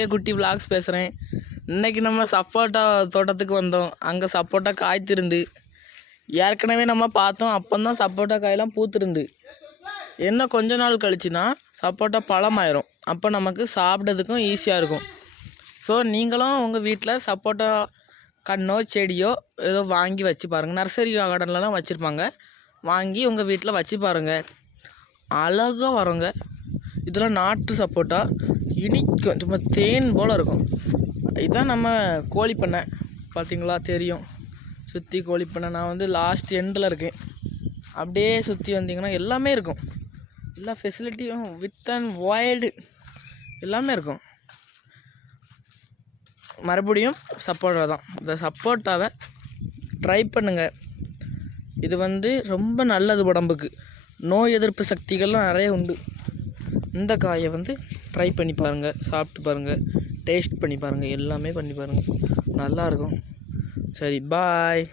குட்டி விலாக்ஸ் பேசுகிறேன். இன்றைக்கி நம்ம சப்போட்டா தோட்டத்துக்கு வந்தோம். அங்கே சப்போட்டா காய்த்திருந்து ஏற்கனவே நம்ம பார்த்தோம். அப்போந்தான் சப்போட்டா காயெல்லாம் பூத்திருந்து இன்னும் கொஞ்ச நாள் கழிச்சுன்னா சப்போட்டா பழமாயிரும். அப்போ நமக்கு சாப்பிட்றதுக்கும் ஈஸியாக இருக்கும். ஸோ நீங்களும் உங்கள் வீட்டில் சப்போட்டா கண்ணோ செடியோ ஏதோ வாங்கி வச்சு பாருங்கள். நர்சரி கார்டன்லலாம் வச்சுருப்பாங்க. வாங்கி உங்கள் வீட்டில் வச்சு பாருங்கள், அழகாக வருங்க. இதெல்லாம் நாட்டு சப்போட்டா, இனிக்கும், சும்மா தேன் போல் இருக்கும். இதுதான் நம்ம கோழி பண்ணை, பார்த்திங்களா தெரியும். சுற்றி கோழி பண்ணை. நான் வந்து லாஸ்ட் எண்டில் இருக்கேன். அப்படியே சுற்றி வந்தீங்கன்னா எல்லாமே இருக்கும். எல்லா ஃபெசிலிட்டியும் வித் அண்ட் வைல்டு எல்லாமே இருக்கும். மறுபடியும் சப்போட்டா தான். இந்த சப்போட்டாவை ட்ரை பண்ணுங்கள். இது வந்து ரொம்ப நல்லது உடம்புக்கு. நோய் எதிர்ப்பு சக்திகள்லாம் நிறைய உண்டு. இந்த காயை வந்து ட்ரை பண்ணி பாருங்கள், சாப்பிட்டு பாருங்கள், டேஸ்ட் பண்ணி பாருங்கள், எல்லாமே பண்ணி பாருங்கள், நல்லாயிருக்கும். சரி, பாய்.